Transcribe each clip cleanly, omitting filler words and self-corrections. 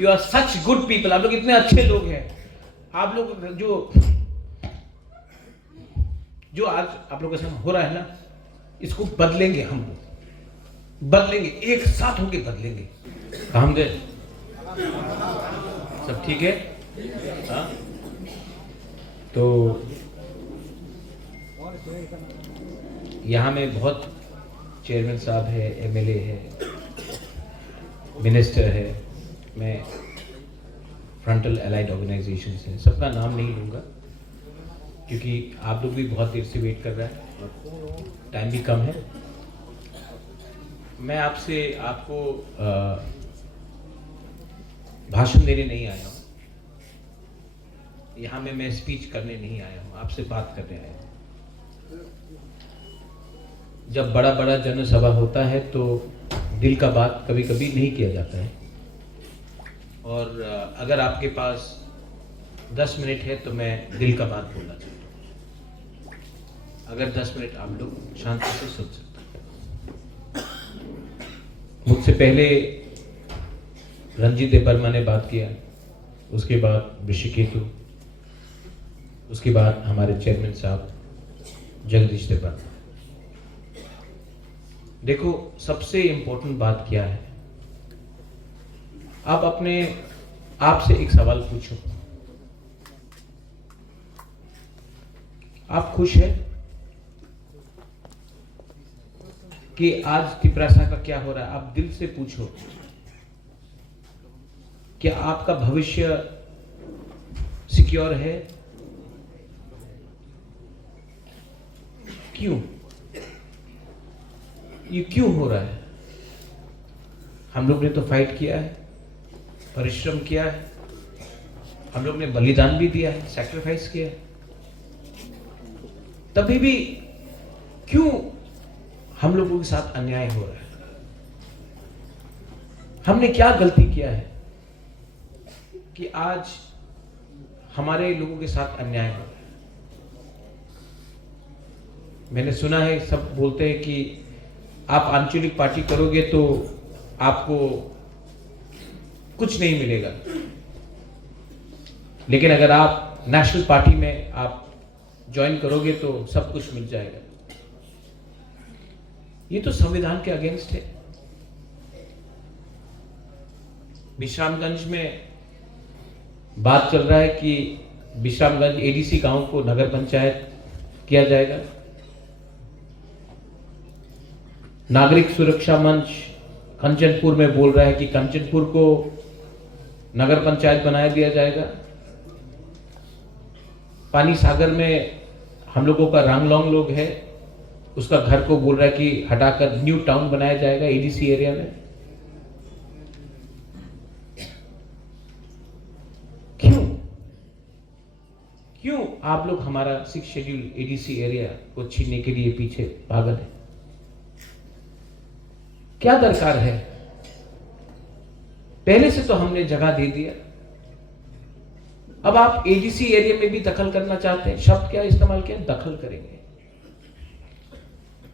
You are such good people, आप लोग इतने अच्छे लोग हैं। आप लोग जो आज आप लोगों के साथ हो रहा है ना, इसको बदलेंगे हम लोग, बदलेंगे, एक साथ होके बदलेंगे। काम दे, सब ठीक है? हाँ, तो यहाँ में बहुत चेयरमैन साहब है, एमएलए है, मिनिस्टर है, मैं फ्रंटल एलाइड ऑर्गेनाइजेशन से, सबका नाम नहीं लूँगा क्योंकि आप लोग भी बहुत देर से वेट कर रहे हैं और टाइम भी कम है। मैं आपको भाषण देने नहीं आया हूँ, यहाँ में मैं स्पीच करने नहीं आया हूँ, आपसे बात करने आया हूँ। जब बड़ा बड़ा जनसभा होता है तो दिल का बात कभी कभी नहीं किया जाता है, और अगर आपके पास 10 मिनट है तो मैं दिल का बात बोलना चाहता हूँ। अगर 10 मिनट आप लोग शांति से सुन सकते हैं। मुझसे पहले रंजीत देबबर्मा ने बात किया, उसके बाद ऋषिकेतु, उसके बाद हमारे चेयरमैन साहब जगदीश देबबर्मा। देखो, सबसे इंपॉर्टेंट बात क्या है, आप अपने आप से एक सवाल पूछो, आप खुश हैं कि आज तिपरासा का क्या हो रहा है? आप दिल से पूछो, क्या आपका भविष्य सिक्योर है? क्यों? ये क्यों हो रहा है? हम लोग ने तो फाइट किया है, परिश्रम किया है, हम लोग ने बलिदान भी दिया है, सैक्रिफाइस किया है, तभी भी क्यों हम लोगों के साथ अन्याय हो रहा है? हमने क्या गलती किया है कि आज हमारे लोगों के साथ अन्याय हो रहा है? मैंने सुना है, सब बोलते हैं कि आप आंचलिक पार्टी करोगे तो आपको कुछ नहीं मिलेगा, लेकिन अगर आप नेशनल पार्टी में आप ज्वाइन करोगे तो सब कुछ मिल जाएगा। ये तो संविधान के अगेंस्ट है। विश्रामगंज में बात चल रहा है कि विश्रामगंज एडीसी गांव को नगर पंचायत किया जाएगा। नागरिक सुरक्षा मंच कंचनपुर में बोल रहा है कि कंचनपुर को नगर पंचायत बनाया दिया जाएगा। पानी सागर में हम लोगों का रांगलोंग लोग है, उसका घर को बोल रहा है कि हटाकर न्यू टाउन बनाया जाएगा एडीसी एरिया में। क्यों आप लोग हमारा 6 शेड्यूल एडीसी एरिया को छीनने के लिए पीछे पागल है? क्या दरकार है? पहले से तो हमने जगह दे दिया, अब आप एडीसी एरिया में भी दखल करना चाहते हैं। शब्द क्या इस्तेमाल किया? दखल करेंगे।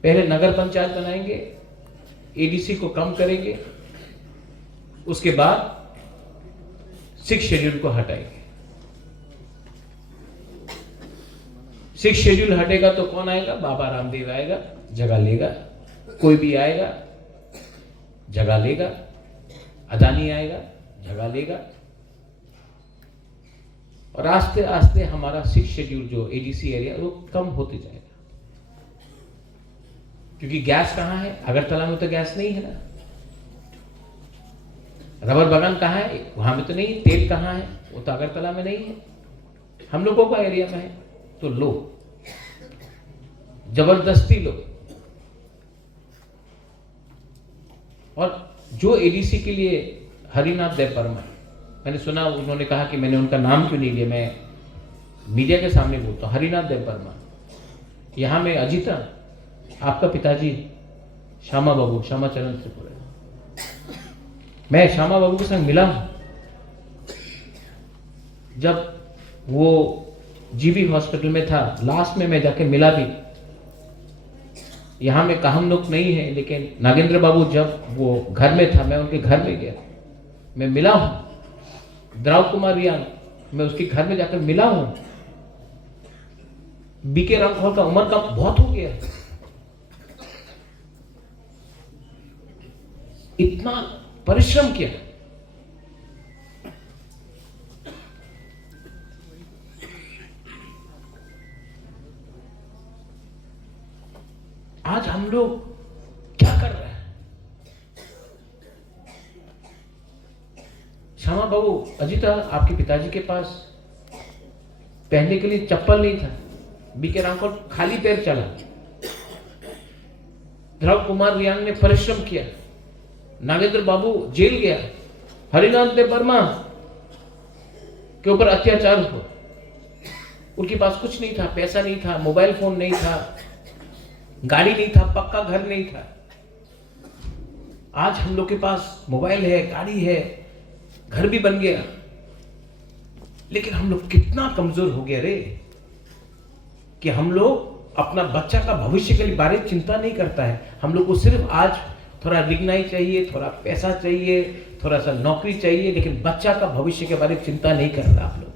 पहले नगर पंचायत बनाएंगे, एडीसी को कम करेंगे, उसके बाद 6 शेड्यूल को हटाएंगे। 6 शेड्यूल हटेगा तो कौन आएगा? बाबा रामदेव आएगा, जगह लेगा। कोई भी आएगा, जगह लेगा। अदानी आएगा, जगह लेगा। और आस्ते आस्ते हमारा 6 शेड्यूल जो एडीसी एरिया वो कम होते जाएगा। क्योंकि गैस कहां है? अगरतला में तो गैस नहीं है ना। रबर बागान कहां है? वहां में तो नहीं। तेल कहां है? वो तो अगरतला में नहीं है, हम लोगों का एरिया में है। तो लो, जबरदस्ती लो। और जो एडीसी के लिए हरिनाथ देबबर्मा, मैंने सुना उन्होंने कहा कि मैंने उनका नाम क्यों नहीं लिया, मैं मीडिया के सामने बोलता हूं। हरिनाथ देबबर्मा, यहां में अजीता, आपका पिताजी श्यामा बाबू, श्यामा चरण त्रिपुरा, मैं श्यामा बाबू के संग मिला हूं जब वो जीबी हॉस्पिटल में था। लास्ट में मैं जाके मिला भी। यहां में हम लोग नहीं है, लेकिन नागेंद्र बाबू जब वो घर में था, मैं उनके घर में गया, मैं मिला हूं। द्राव कुमार रियांग, मैं उसके घर में जाकर मिला हूं। बीके रामखोल का उम्र का बहुत हो गया है, इतना परिश्रम किया। आज हम लोग क्या कर रहे हैं? श्यामा बाबू अजीता, आपके पिताजी के पास पहनने के लिए चप्पल नहीं था, बीके रामखोल खाली पैर चला। द्रव कुमार रियांग ने परिश्रम किया, नागेंद्र बाबू जेल गया, हरिनाथ देव वर्मा के ऊपर अत्याचार हुआ, उनके पास कुछ नहीं था, पैसा नहीं था, मोबाइल फोन नहीं था, गाड़ी नहीं था, पक्का घर नहीं था। आज हम लोग के पास मोबाइल है, गाड़ी है, घर भी बन गया, लेकिन हम लोग कितना कमजोर हो गए रे कि हम लोग अपना बच्चा का भविष्य के बारे में चिंता नहीं करता है। हम लोग को सिर्फ आज थोड़ा रिकग्नाइज चाहिए, थोड़ा पैसा चाहिए, थोड़ा सा नौकरी चाहिए, लेकिन बच्चा का भविष्य के बारे में चिंता नहीं कर रहा आप लोग।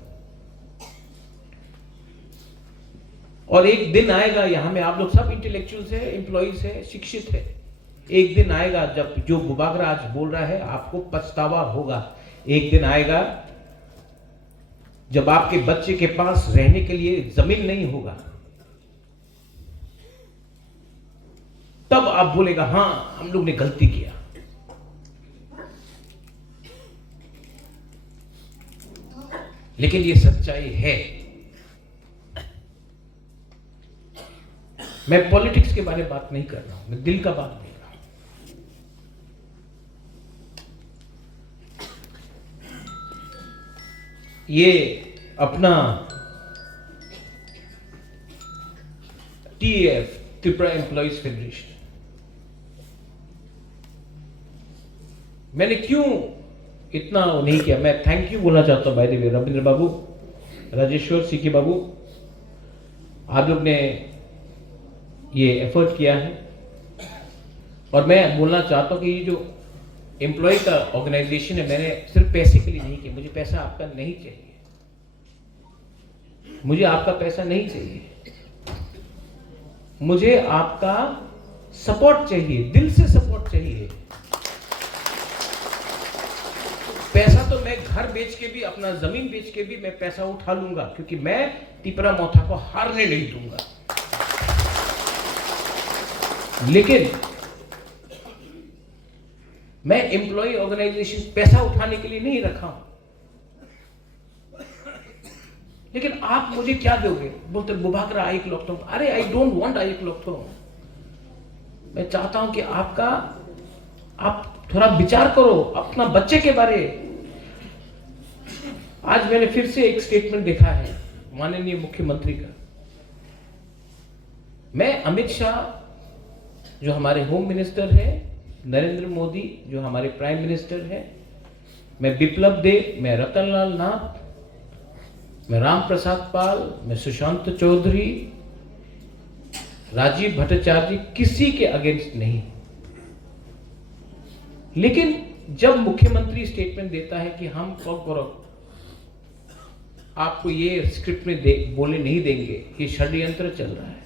और एक दिन आएगा, यहां में आप लोग सब इंटेलेक्चुअल्स है, एम्प्लॉइज है, शिक्षित है, एक दिन आएगा जब जो गुबागरा आज बोल रहा है आपको पछतावा होगा। एक दिन आएगा जब आपके बच्चे के पास रहने के लिए जमीन नहीं होगा, तब आप बोलेगा हां हम लोग ने गलती किया। लेकिन ये सच्चाई है। मैं पॉलिटिक्स के बारे में बात नहीं कर रहा हूं, मैं दिल का बात नहीं कर रहा हूं। ये अपना TAF, त्रिपुरा एम्प्लॉइज फेडरेशन, मैंने क्यों इतना नहीं किया? मैं थैंक यू बोलना चाहता हूं by the way, Ravindra Babu, Rajeshwar C K Babu, आप लोग ने ये एफर्ट किया है। और मैं बोलना चाहता हूं कि ये जो एम्प्लॉय का ऑर्गेनाइजेशन है, मैंने सिर्फ पैसे के लिए नहीं किया। मुझे पैसा आपका नहीं चाहिए, मुझे आपका पैसा नहीं चाहिए, मुझे आपका सपोर्ट चाहिए, दिल से सपोर्ट चाहिए। पैसा तो मैं घर बेच के भी, अपना जमीन बेच के भी मैं पैसा उठा लूंगा, क्योंकि मैं तिपरा मोथा को हारने नहीं दूंगा। लेकिन मैं एम्प्लॉय ऑर्गेनाइजेशन पैसा उठाने के लिए नहीं रखा हूं। लेकिन आप मुझे क्या दोगे? बोलते बुभागरा आई क्लॉक। अरे I don't want I clock. मैं चाहता हूं कि आप थोड़ा विचार करो अपना बच्चे के बारे। आज मैंने फिर से एक स्टेटमेंट देखा है माननीय मुख्यमंत्री का। मैं अमित शाह जो हमारे होम मिनिस्टर है, नरेंद्र मोदी जो हमारे प्राइम मिनिस्टर है, मैं बिप्लब देब, मैं रतनलाल नाथ, मैं राम प्रसाद पाल, मैं सुशांत चौधरी, राजीव भट्टाचार्य, किसी के अगेंस्ट नहीं। लेकिन जब मुख्यमंत्री स्टेटमेंट देता है कि हम आपको ये स्क्रिप्ट में बोले नहीं देंगे, ये षड्यंत्र चल रहा है।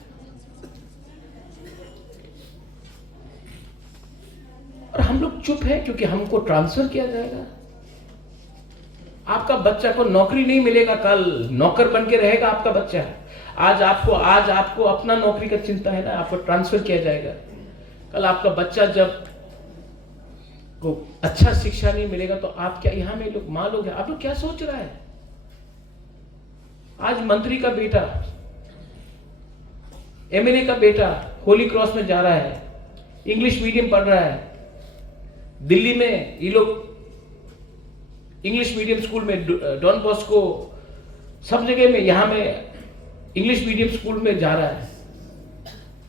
और हम लोग चुप है क्योंकि हमको ट्रांसफर किया जाएगा। आपका बच्चा को नौकरी नहीं मिलेगा, कल नौकर बन के रहेगा आपका बच्चा। आज आपको अपना नौकरी का चिंता है ना, आपको ट्रांसफर किया जाएगा। कल आपका बच्चा जब को अच्छा शिक्षा नहीं मिलेगा तो आप क्या, यहां में लोग मां लोग हैं, आप लोग क्या सोच रहा है? आज मंत्री का बेटा, MLA का बेटा होली क्रॉस में जा रहा है, इंग्लिश मीडियम पढ़ रहा है। दिल्ली में ये लोग इंग्लिश मीडियम स्कूल में, डॉन बॉस्को, सब जगह में, यहां में इंग्लिश मीडियम स्कूल में जा रहा है।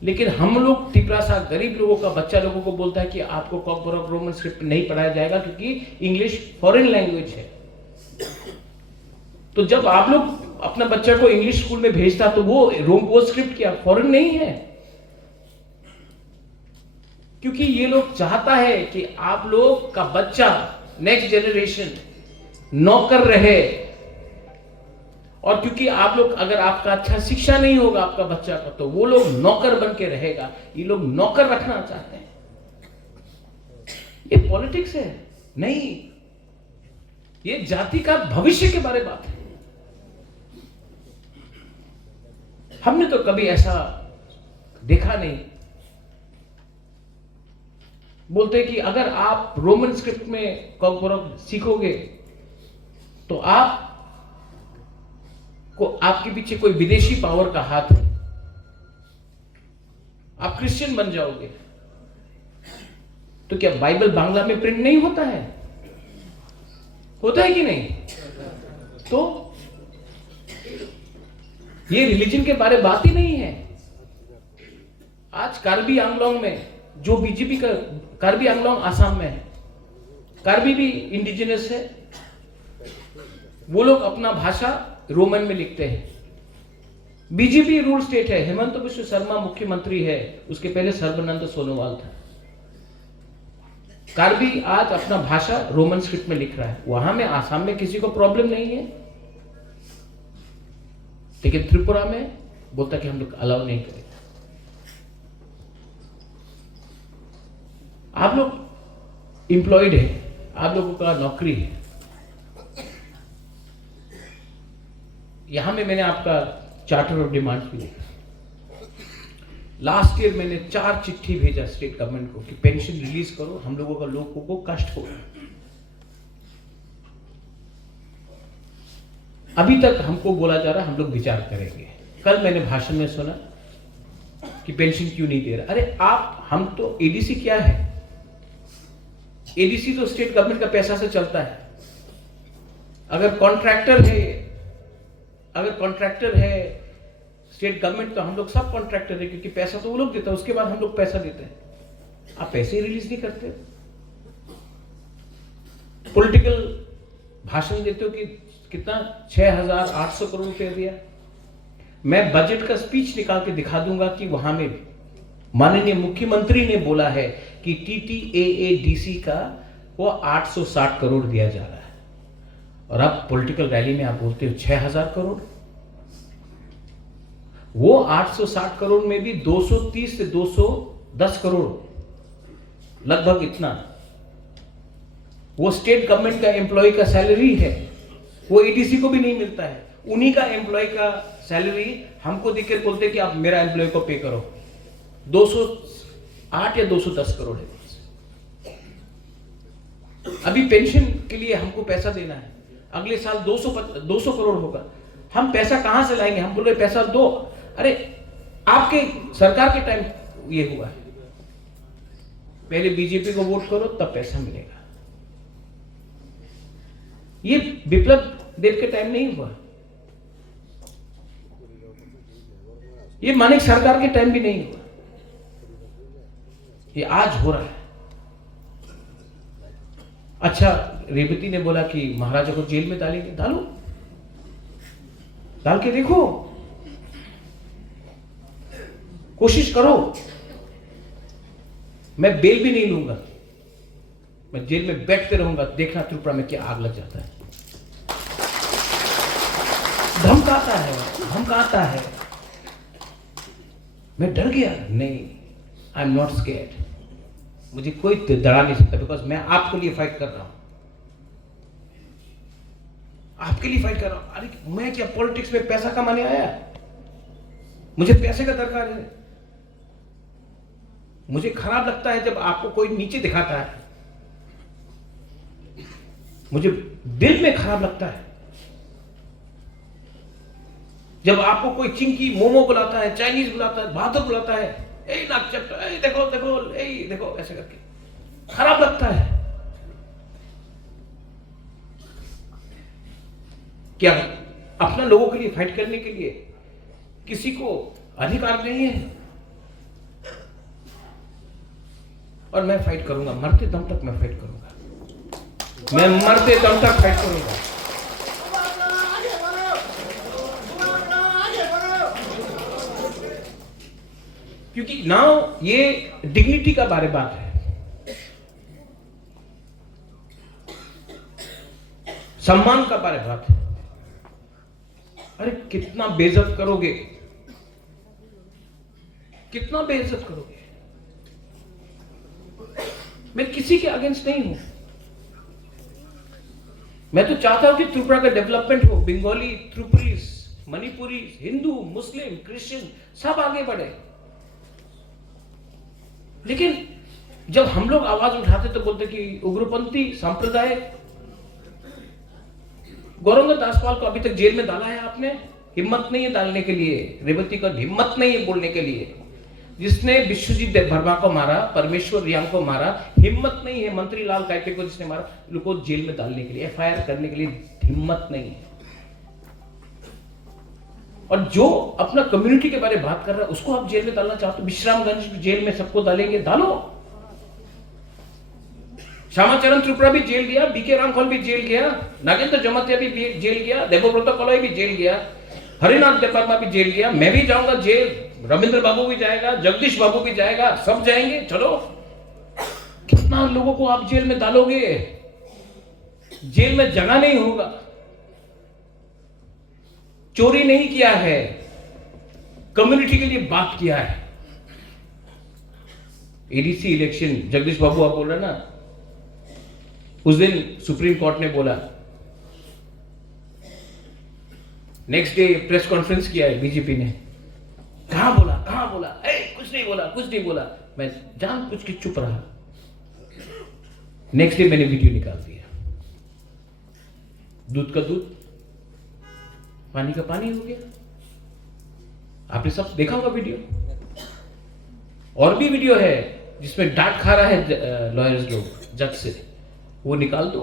लेकिन हम लोग तिपरा सा गरीब लोगों का बच्चा लोगों को बोलता है कि आपको कॉकबरॉक रोमन स्क्रिप्ट नहीं पढ़ाया जाएगा क्योंकि इंग्लिश फॉरेन लैंग्वेज है। तो जब आप लोग अपना बच्चा को इंग्लिश स्कूल में भेजता तो वो स्क्रिप्ट क्या फॉरेन नहीं है? क्योंकि ये लोग चाहता है कि आप लोग का बच्चा, नेक्स्ट जनरेशन, नौकर रहे। और क्योंकि आप लोग, अगर आपका अच्छा शिक्षा नहीं होगा आपका बच्चा का, तो वो लोग नौकर बन के रहेगा। ये लोग नौकर रखना चाहते हैं। ये पॉलिटिक्स है नहीं, ये जाति का भविष्य के बारे में बात है। हमने तो कभी ऐसा देखा नहीं। बोलते हैं कि अगर आप रोमन स्क्रिप्ट में कॉर्पोरम सीखोगे तो आपके पीछे कोई विदेशी पावर का हाथ है, आप क्रिश्चियन बन जाओगे। तो क्या बाइबल बांग्ला में प्रिंट नहीं होता है? होता है कि नहीं? तो ये रिलीजन के बारे में बात ही नहीं है। आज कार्बी आंगलोंग में जो बीजेपी का, कार्बी आंगलोंग आसाम में है, कार्बी भी इंडिजिनस है, वो लोग अपना भाषा रोमन में लिखते हैं। बीजेपी रूल स्टेट है, हेमंत बिश्व शर्मा मुख्यमंत्री है, उसके पहले सर्बानंद सोनोवाल था। कार्बी आज अपना भाषा रोमन स्क्रिप्ट में लिख रहा है। वहां में आसाम में किसी को प्रॉब्लम नहीं है, लेकिन त्रिपुरा में बोलता कि हम लोग अलाउ नहीं करेंगे। आप लोग इंप्लॉयड है, आप लोगों का नौकरी है। यहां में मैंने आपका चार्टर ऑफ डिमांड्स भी देखा। लास्ट ईयर मैंने 4 चिट्ठी भेजा स्टेट गवर्नमेंट को कि पेंशन रिलीज करो, हम लोगों का, लोगों को कष्ट हो। अभी तक हमको बोला जा रहा है हम लोग विचार करेंगे। कल मैंने भाषण में सुना कि पेंशन क्यों नहीं दे रहा। अरे आप, हम तो एडीसी क्या है? एडीसी तो स्टेट गवर्नमेंट का पैसा से चलता है। अगर कॉन्ट्रैक्टर है स्टेट गवर्नमेंट, तो हम लोग सब कॉन्ट्रैक्टर है, क्योंकि पैसा तो वो लोग देता है, उसके बाद हम लोग पैसा देते हैं। आप पैसे ही रिलीज नहीं करते, पॉलिटिकल भाषण देते हो कि कितना 6,800 करोड़ रुपए दिया। मैं बजट का स्पीच निकाल के दिखा दूंगा कि वहां में माननीय मुख्यमंत्री ने बोला है कि TTAADC का वो 860 करोड़ दिया जा रहा है, और अब पॉलिटिकल रैली में आप बोलते हो 6,000 करोड़। वो 860 करोड़ में भी 230 से 210 करोड़, लगभग इतना, वो स्टेट गवर्नमेंट का एम्प्लॉय का सैलरी है। वो एडीसी को भी नहीं मिलता है। उन्हीं का एम्प्लॉय का सैलरी हमको देकर बोलते कि आप मेरा एम्प्लॉय को पे करो। 208 या 210 करोड़ है। अभी पेंशन के लिए हमको पैसा देना है, अगले साल 200 करोड़ होगा। हम पैसा कहां से लाएंगे? हम बोल रहे पैसा दो। अरे आपके सरकार के टाइम ये हुआ है, पहले बीजेपी को वोट करो तब पैसा मिलेगा। ये विप्लव देव के टाइम नहीं हुआ, ये मानिक सरकार के टाइम भी नहीं हुआ, ये आज हो रहा है। अच्छा, रेवती ने बोला कि महाराजा को जेल में डालेंगे, डालो, डाल के देखो, कोशिश करो। मैं बेल भी नहीं लूंगा, मैं जेल में बैठते रहूंगा, देखना त्रिपुरा में क्या आग लग जाता है। धमकाता है। मैं डर गया? नहीं, आई एम नॉट स्केयर्ड। मुझे कोई डरा नहीं सकता, बिकॉज मैं आपके लिए फाइट कर रहा हूं, आपके लिए फाइट कर रहा हूं। अरे मैं क्या पॉलिटिक्स में पैसा कमाने आया? मुझे पैसे का दरकार है। मुझे खराब लगता है जब आपको कोई नीचे दिखाता है, मुझे दिल में खराब लगता है जब आपको कोई चिंकी मोमो बुलाता है, चाइनीज बुलाता है, बहादुर बुलाता है, ए नाक चट्टा, ए देखो देखो, ए देखो, ऐसे करके खराब लगता है। क्या अपना लोगों के लिए फाइट करने के लिए किसी को अधिकार नहीं है? और मैं फाइट करूंगा, मरते दम तक मैं फाइट करूंगा, मैं मरते दम तक फाइट करूंगा। क्योंकि नाउ ये डिग्निटी का बारे बात है। सम्मान का बारे बात है। अरे कितना बेइज्जत करोगे, कितना बेइज्जत करोगे। मैं किसी के अगेंस्ट नहीं हूं, मैं तो चाहता हूं कि त्रिपुरा का डेवलपमेंट हो। बंगाली, त्रिपुरीज, मणिपुरी, हिंदू, मुस्लिम, क्रिश्चियन सब आगे बढ़े। लेकिन जब हम लोग आवाज उठाते तो बोलते कि उग्रपंथी सांप्रदाय। गौरंग दासपाल को अभी तक जेल में डाला है आपने, हिम्मत नहीं है डालने के लिए। रेवती का हिम्मत नहीं है बोलने के लिए। जिसने विश्वजीत वर्मा को मारा, परमेश्वर रियांग को मारा, हिम्मत नहीं है। मंत्री लाल कायपे को जिसने मारा, उनको जेल में डालने के लिए, एफआईआर करने के लिए हिम्मत नहीं है। और जो अपना कम्युनिटी के बारे में बात कर रहा है उसको आप जेल में डालना चाहते हो। विश्रामगंज जेल में सबको डालेंगे, डालो। श्यामाचरण त्रिपुरा भी जेल गया, बीके रामखोल भी जेल गया, नागेंद्र जमातिया भी जेल गया, देवव्रत कलोई भी जेल गया, हरिनाथ देवर्मा भी जेल गया, मैं भी जाऊंगा जेल, रविंद्र बाबू भी जाएगा, जगदीश बाबू भी जाएगा, सब जाएंगे। चलो, कितना लोगों को आप जेल में डालोगे? जेल में जगह नहीं होगा। चोरी नहीं किया है, कम्युनिटी के लिए बात किया है। एडीसी इलेक्शन, जगदीश बाबू आप बोल रहे ना, उस दिन सुप्रीम कोर्ट ने बोला, नेक्स्ट डे प्रेस कॉन्फ्रेंस किया है बीजेपी ने। कहां बोला, कहां बोला? कुछ नहीं बोला, कुछ नहीं बोला। मैं जान कुछ की चुप रहा। नेक्स्ट डे मैंने वीडियो निकाल दिया। दूध का दूध, पानी का पानी हो गया। आपने सब देखा होगा वीडियो। और भी वीडियो है जिसमें डांट खा रहा है लॉयर्स लोग जज से, वो निकाल दो।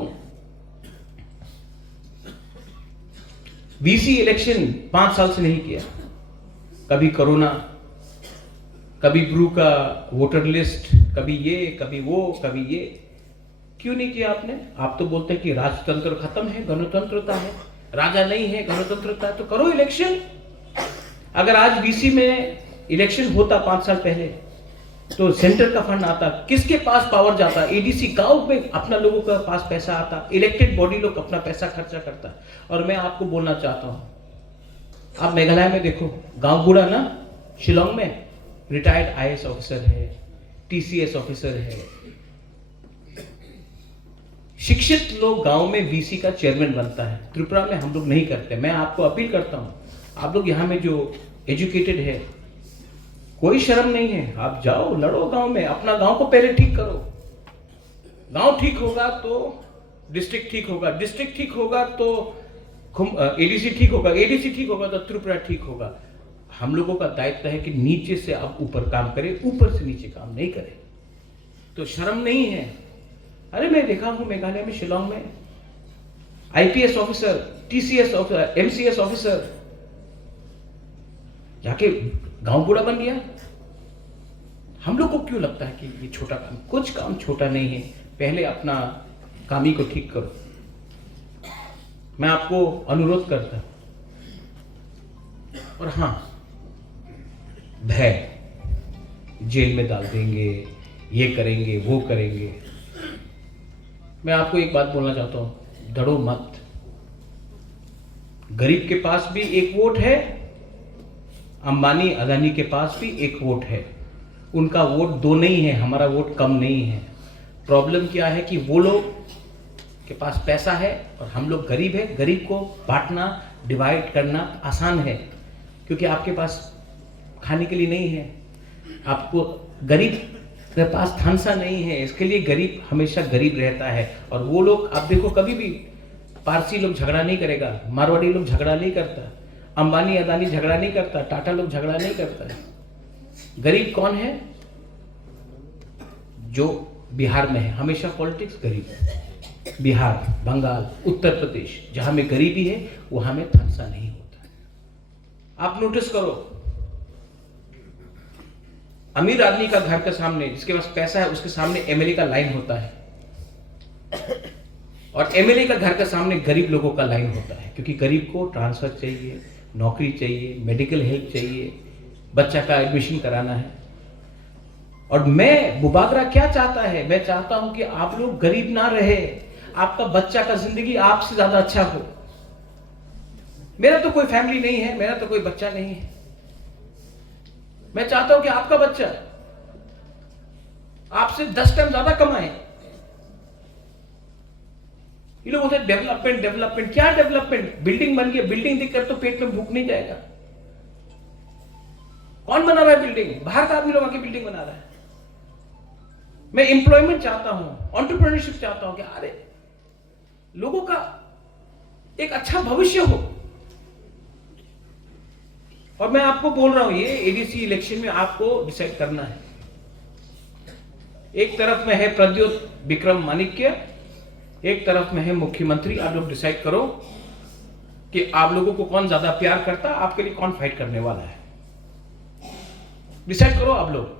वीसी इलेक्शन 5 साल से नहीं किया। कभी कोरोना, कभी ब्रू का वोटर लिस्ट, कभी ये, कभी वो, कभी ये। क्यों नहीं किया आपने? आप तो बोलते हैं कि राजतंत्र खत्म है, गणतंत्रता है। राजा नहीं है, गणतंत्रता है, तो करो इलेक्शन। अगर आज वीसी में इलेक्शन होता 5 साल पहले, तो सेंटर का फंड आता, किसके पास पावर जाता? एडीसी गांव में अपना लोगों के पास पैसा आता, इलेक्टेड बॉडी लोग अपना पैसा खर्चा करता। और मैं आपको बोलना चाहता हूं, आप मेघालय में देखो, गांव बूढ़ा ना, शिलोंग में रिटायर्ड आईएएस ऑफिसर है, टीसीएस ऑफिसर है। शिक्षित लोग गांव में वीसी का चेयरमैन बनता है। त्रिपुरा में हम लोग नहीं करते। मैं आपको अपील करता हूं, आप लोग यहां में जो एजुकेटेड है, कोई शर्म नहीं है, आप जाओ, लड़ो गांव में। अपना गांव को पहले ठीक करो। गांव ठीक होगा तो डिस्ट्रिक्ट ठीक होगा, डिस्ट्रिक्ट ठीक होगा तो एडीसी ठीक होगा, एडीसी ठीक होगा तो त्रिपुरा ठीक होगा। हम लोगों का दायित्व है कि नीचे से आप ऊपर काम करें, ऊपर से नीचे काम नहीं करें। तो शर्म नहीं है। अरे मैं देखा हूं मेघालय में, शिलोंग में IPS officer, TCS officer, MCS officer जाके गांव बूढ़ा बन गया। हम लोग को क्यों लगता है कि ये छोटा काम? कुछ काम छोटा नहीं है। पहले अपना कामी को ठीक करो। मैं आपको अनुरोध करता हूं। और हां, भय, जेल में डाल देंगे, ये करेंगे, वो करेंगे। मैं आपको एक बात बोलना चाहता हूं, डरो मत। गरीब के पास भी एक वोट है, अंबानी अदानी के पास भी एक वोट है। उनका वोट 2 नहीं है, हमारा वोट कम नहीं है। प्रॉब्लम क्या है कि वो लोग के पास पैसा है और हम लोग गरीब है। गरीब को बांटना, डिवाइड करना आसान है, क्योंकि आपके पास खाने के लिए नहीं है। आपको गरीब के पास थानसा नहीं है, इसके लिए गरीब हमेशा गरीब रहता है। और वो लोग, आप देखो, कभी भी पारसी लोग झगड़ा नहीं करेगा, मारवाड़ी लोग झगड़ा नहीं करता, अंबानी अदानी झगड़ा नहीं करता, टाटा लोग झगड़ा नहीं करता है। गरीब कौन है? जो बिहार में है, हमेशा पॉलिटिक्स गरीब है। बिहार, बंगाल, उत्तर प्रदेश, जहां में गरीबी है वहां में थानसा नहीं होता। आप नोटिस करो, अमीर आदमी का घर के सामने, जिसके पास पैसा है, उसके सामने एमएलए का लाइन होता है, और एमएलए का घर के सामने गरीब लोगों का लाइन होता है। क्योंकि गरीब को ट्रांसफर चाहिए, नौकरी चाहिए, मेडिकल हेल्प चाहिए, बच्चा का एडमिशन कराना है। और मैं, बुबागरा क्या चाहता है? मैं चाहता हूं कि आप लोग गरीब ना रहे। आपका बच्चा का जिंदगी आपसे ज्यादा अच्छा हो। मेरा तो कोई फैमिली नहीं है, मेरा तो कोई बच्चा नहीं है। मैं चाहता हूं कि आपका बच्चा आपसे 10 टाइम ज्यादा कमाए। ये लोग बोलते हैं डेवलपमेंट डेवलपमेंट। क्या डेवलपमेंट? बिल्डिंग बन गई, बिल्डिंग देखकर तो पेट में भूख नहीं जाएगा। कौन बना रहा है बिल्डिंग? बाहर का आदमी लोग आके बिल्डिंग बना रहा है। मैं एम्प्लॉयमेंट चाहता हूं, एंटरप्रेन्योरशिप चाहता हूं कि अरे लोगों का एक अच्छा भविष्य हो। और मैं आपको बोल रहा हूं, ये एडीसी इलेक्शन में आपको डिसाइड करना है। एक तरफ में है प्रद्योत विक्रम माणिक्य, एक तरफ में है मुख्यमंत्री। आप लोग डिसाइड करो कि आप लोगों को कौन ज्यादा प्यार करता, आपके लिए कौन फाइट करने वाला है। डिसाइड करो आप लोग।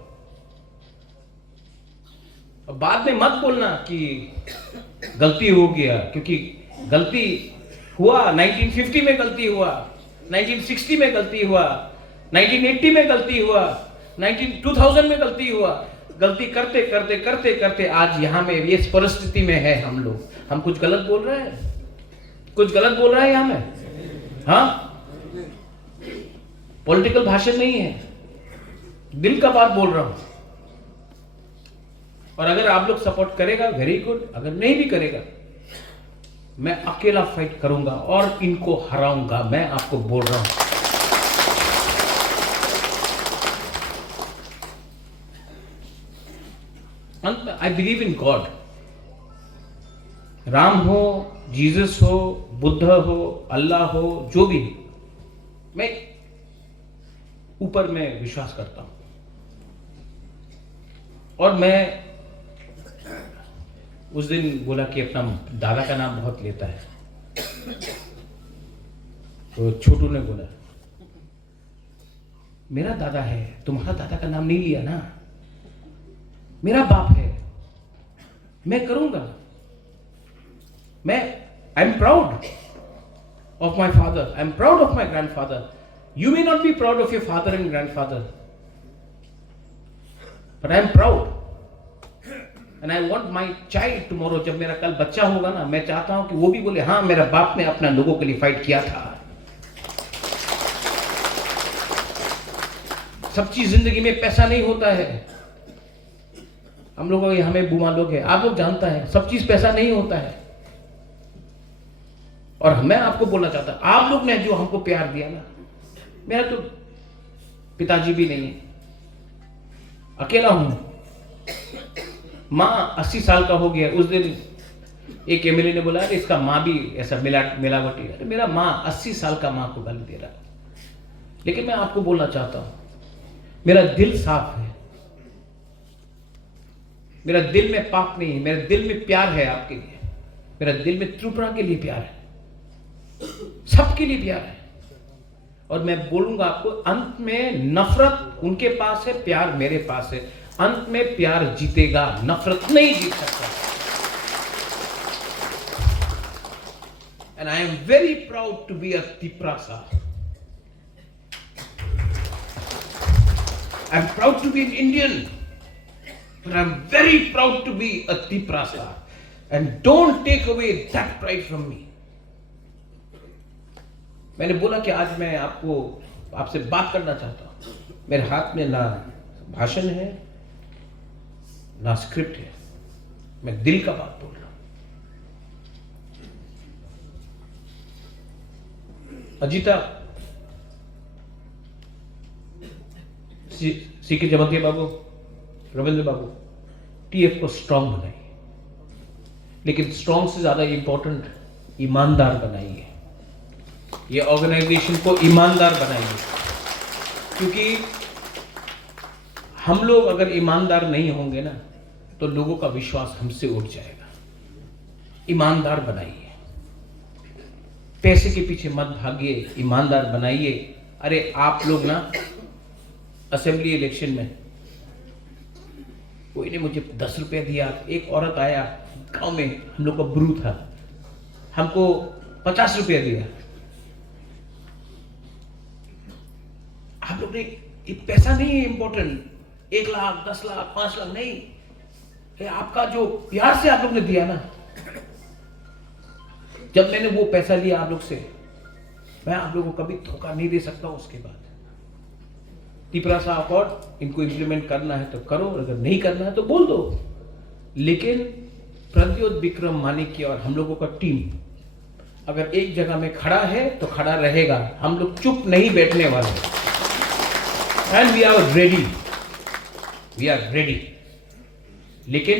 और बाद में मत बोलना कि गलती हो गया, क्योंकि गलती हुआ 1950 में, गलती हुआ 1960 में, गलती हुआ 1980 में, गलती हुआ 2000 में, गलती हुआ। गलती करते करते करते करते आज यहां में इस परिस्थिति में है हम लोग। हम कुछ गलत बोल रहे हैं? कुछ गलत बोल रहा है यहां में? हाँ, पॉलिटिकल भाषण नहीं है, दिल का बात बोल रहा हूं। और अगर आप लोग सपोर्ट करेगा वेरी गुड, अगर नहीं भी करेगा मैं अकेला फाइट करूंगा और इनको हराऊंगा। मैं आपको बोल रहा हूं। I believe in God. Ram हो, जीसस हो, बुद्ध हो, अल्लाह हो, जो भी, मैं ऊपर में विश्वास करता हूं। और मैं उस दिन बोला कि अपना दादा का नाम बहुत लेता है, तो छोटू ने बोला मेरा दादा है, तुम्हारा दादा का नाम नहीं लिया ना, मेरा बाप है, मैं करूंगा। मैं आई am proud of my father, I am proud of my grandfather. You may not be proud of your father and grandfather, but I am proud and I want my child tomorrow, जब मेरा कल बच्चा होगा ना, मैं चाहता हूं कि वो भी बोले हाँ मेरा बाप ने अपना लोगों के लिए फाइट किया था। सब चीज जिंदगी में पैसा नहीं होता है। हम लोग हमें बुमा लोग है, आप लोग जानता है, सब चीज पैसा नहीं होता है। और मैं आपको बोलना चाहता, आप लोग ने जो हमको प्यार दिया ना, मेरा तो पिताजी भी नहीं है, अकेला हूं। माँ 80 साल का हो गया। उस दिन एक एमएलए ने बोला इसका माँ भी ऐसा मिलावटी है। मेरा माँ 80 साल का माँ को गाली दे रहा है। लेकिन मैं आपको बोलना चाहता हूं, मेरा दिल साफ है, मेरा दिल में पाप नहीं है, मेरे दिल में प्यार है आपके लिए, मेरा दिल में त्रिपुरा के लिए प्यार है, सबके लिए प्यार है। और मैं बोलूंगा आपको, अंत में नफरत उनके पास है, प्यार मेरे पास है। अंत में प्यार जीतेगा, नफरत नहीं जीत सकता। And I am very proud to be a Tiprasa. I am proud to be an Indian, but I am very proud to be a Tiprasa. And don't take away that pride from me. मैंने बोला कि आज मैं आपसे बात करना चाहता हूं। मेरे हाथ में ना भाषण है ना स्क्रिप्ट है, मैं दिल का बात बोल रहा हूं। अजीता, सीके जबंतिया बाबू, रविंद्र बाबू, टीएफ को स्ट्रांग बनाइए, लेकिन स्ट्रांग से ज्यादा इंपॉर्टेंट ईमानदार बनाइए। ये ऑर्गेनाइजेशन को ईमानदार बनाइए, क्योंकि हम लोग अगर ईमानदार नहीं होंगे ना, तो लोगों का विश्वास हमसे उठ जाएगा। ईमानदार बनाइए, पैसे के पीछे मत भागिए, ईमानदार बनाइए। अरे आप लोग ना असेंबली इलेक्शन में कोई ने मुझे 10 रुपए दिया। एक औरत आया गांव में, हम लोग का ब्रू था, हमको 50 रुपया दिया। आप लोग ने, ये पैसा नहीं है इंपॉर्टेंट, 1 लाख 10 लाख 5 लाख नहीं, आपका जो प्यार से आप लोग ने दिया ना, जब मैंने वो पैसा लिया आप लोग से, मैं आप लोगों को कभी धोखा नहीं दे सकता हूं। उसके बाद तिपरासा अकॉर्ड इनको इंप्लीमेंट करना है तो करो, अगर नहीं करना है तो बोल दो। लेकिन प्रद्योत विक्रम मानिक्य और हम लोगों का टीम अगर एक जगह में खड़ा है तो खड़ा रहेगा, हम लोग चुप नहीं बैठने वाले। And we are ready, we are ready. लेकिन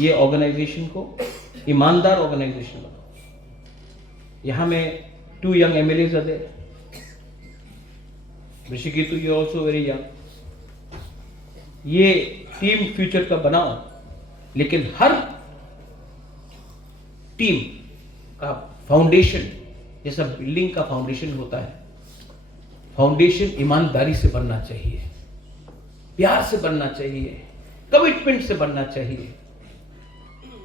ये ऑर्गेनाइजेशन को ईमानदार ऑर्गेनाइजेशन बनाओ। यहां में 2 young MLAs are there. ऋषिकेतु, you are also very young. ये टीम फ्यूचर का बनाओ, लेकिन हर टीम का फाउंडेशन जैसा बिल्डिंग का फाउंडेशन होता है, फाउंडेशन ईमानदारी से बनना चाहिए, प्यार से बनना चाहिए, कमिटमेंट से बनना चाहिए।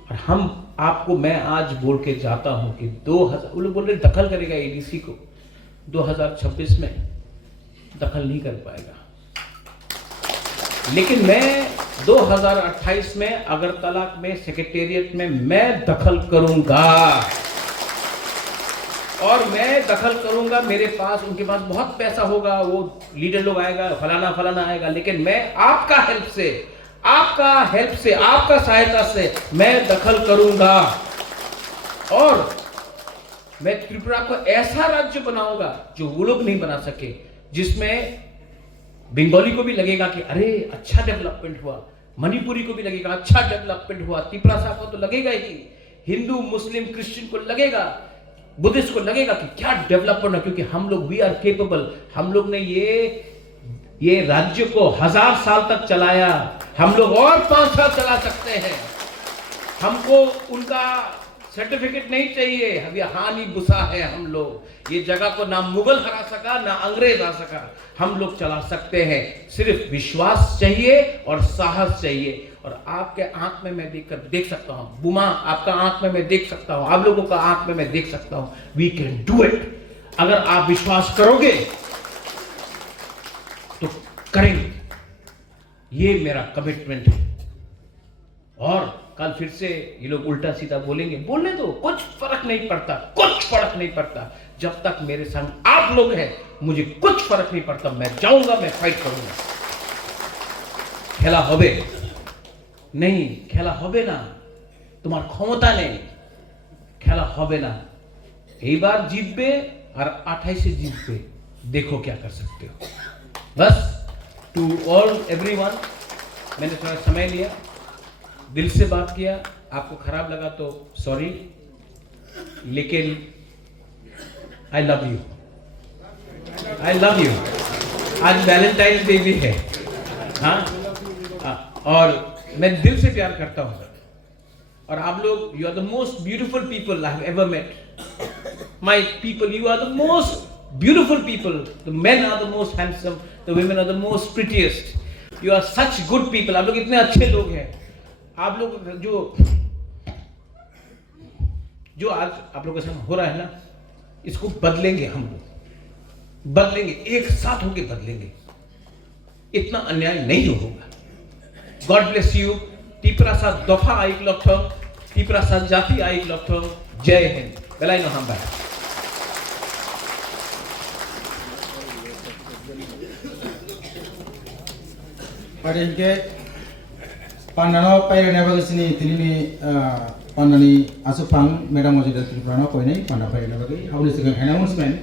और हम आपको मैं आज बोल के जाता हूं कि 2000 वो लोग बोल रहे दखल करेगा एडीसी को, 2026 में दखल नहीं कर पाएगा। लेकिन मैं 2028 में अगरतला में सेक्रेटेरिएट में मैं दखल करूंगा, और मैं दखल करूंगा। मेरे पास, उनके पास बहुत पैसा होगा, वो लीडर लोग आएगा, फलाना फलाना आएगा, लेकिन मैं आपका हेल्प से, आपका सहायता से मैं दखल करूंगा। और मैं त्रिपुरा को ऐसा राज्य बनाऊंगा जो वो लोग नहीं बना सके, जिसमें बंगाली को भी लगेगा कि अरे अच्छा डेवलपमेंट हुआ, मणिपुरी को भी लगेगा अच्छा डेवलपमेंट हुआ, तिपरासा को तो लगेगा ही, हिंदू मुस्लिम क्रिश्चियन को लगेगा, बुद्धिस्ट को लगेगा कि क्या डेवलपमेंट है। क्योंकि हम लोग वी आर केपेबल, हम लोग ने ये राज्य को 1000 साल तक चलाया, हम लोग और 5 साल चला सकते हैं। हमको उनका सर्टिफिकेट नहीं चाहिए, हम हानि बुसा है। हम लोग ये जगह को ना मुगल हरा सका ना अंग्रेज आ सका, हम लोग चला सकते हैं। सिर्फ विश्वास चाहिए और साहस चाहिए। और आपके आंख में मैं देख सकता हूं, बुमा आपका आंख में मैं देख सकता हूं, आप लोगों का आंख में मैं देख सकता हूं, वी कैन डू इट। अगर आप विश्वास करोगे तो करेंगे, ये मेरा कमिटमेंट है। और कल फिर से ये लोग उल्टा सीधा बोलेंगे, बोलने दो, कुछ फर्क नहीं पड़ता, कुछ फर्क नहीं पड़ता। जब तक मेरे संग आप लोग हैं मुझे कुछ फर्क नहीं पड़ता, मैं जाऊंगा, मैं फाइट करूंगा। खेला होबे नहीं, खेला होबे ना, তোমার ক্ষমতা নেই, খেলা হবে না। এইবার জিতবে আর 28 জিতবে, देखो क्या कर सकते हो। बस टू ऑल एवरीवन, मैंने थोड़ा समय लिया, दिल से बात किया, आपको खराब लगा तो सॉरी, लेकिन I love you, I love you. आज वैलेंटाइन डे भी है, हाँ, और मैं दिल से प्यार करता हूँ। और आप लोग, you are the most beautiful people I have ever met. My people, you are the most beautiful people. The men are the most handsome, the women are the most prettiest. You are such good people. आप लोग इतने अच्छे लोग हैं। आप लोग जो आज आप लोगों के साथ हो रहा है ना, इसको बदलेंगे, हम लोग बदलेंगे, एक साथ होके बदलेंगे। इतना अन्याय नहीं होगा। God bless you. तिपरासा दफा आइक लक्ष्य, तिपरासा जाति आइक लक्ष्य। जय हिंद। बेलाई नो हम bye. Padahal panano payah ni bagi sini tini panani asupang merah maju dari Tripura kau ini panah payah ni bagi. Awalnya sekarang announcement